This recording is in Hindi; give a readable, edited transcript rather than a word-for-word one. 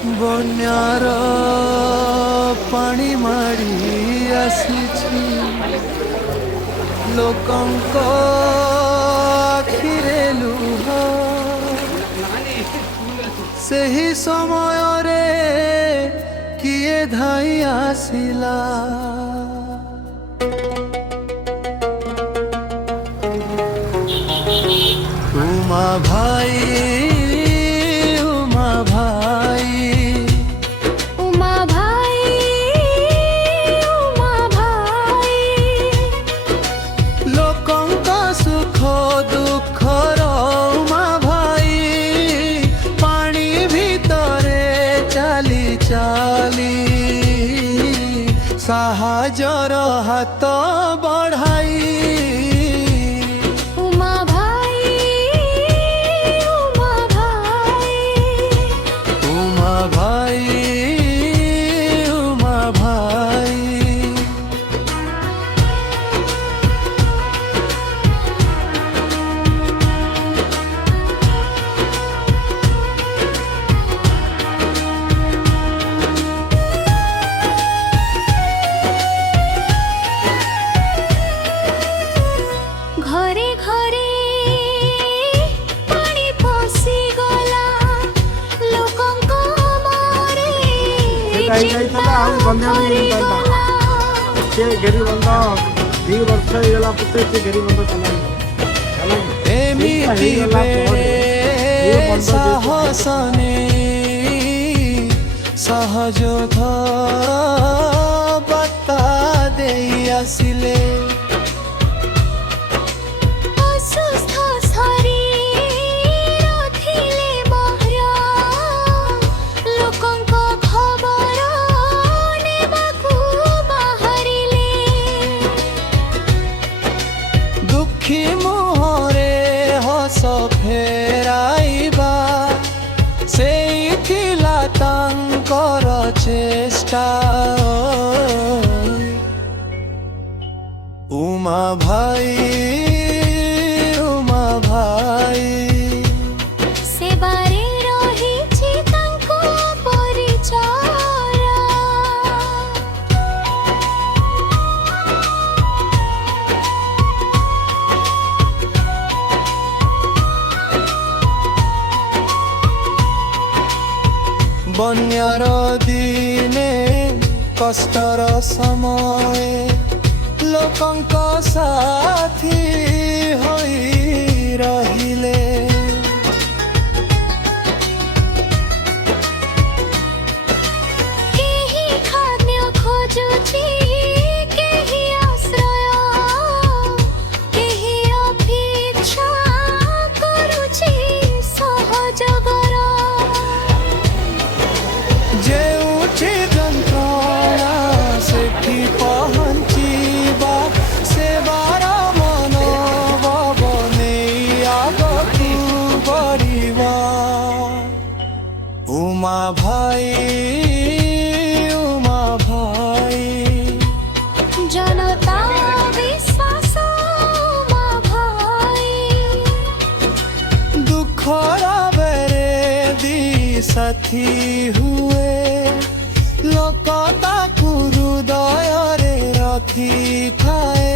ବନ୍ୟାର ପାଣି ମାଡ଼ି ଆସିଛି ଲୋକଙ୍କ ଆଖିରେ ଲୁହ। ସେହି ସମୟରେ କିଏ ଧାଇଁ ଆସିଲା ଉମା ଭାଇ साहाजर हाथ बढ़ाई उमा भाई उमा भाई उमा भाई उमा भाई। घरे घरे पानी पसी गला लोकंक मारे चिंता करिगला से घेरी बंदा 2 वर्ष होला पुते से घेरी बंदा चला एमिति बेले साहसने सहजोध बता दे आसिले मुहरे हस फेराइबा से थिला तांकर चेष्टा उमा भाई उमा भाई सेबारे रहिछि तांको परिचय। बन्यार दिने कष्टर समय लोकंक साथी होई रहिले केही खाद्य खोजुछि केही आश्रय केही अपेक्षा करुछि सहजगर जेउठी जंत्रणा सेठी पहुँचीबा सेवार मनोभाव नेई आगकु बढ़िबा उमा भाई उमा भाई जनता विश्वास उमा भाई दुखर बेरे दी साथी हुए लोक ताकु हृदय रे रखी थाए।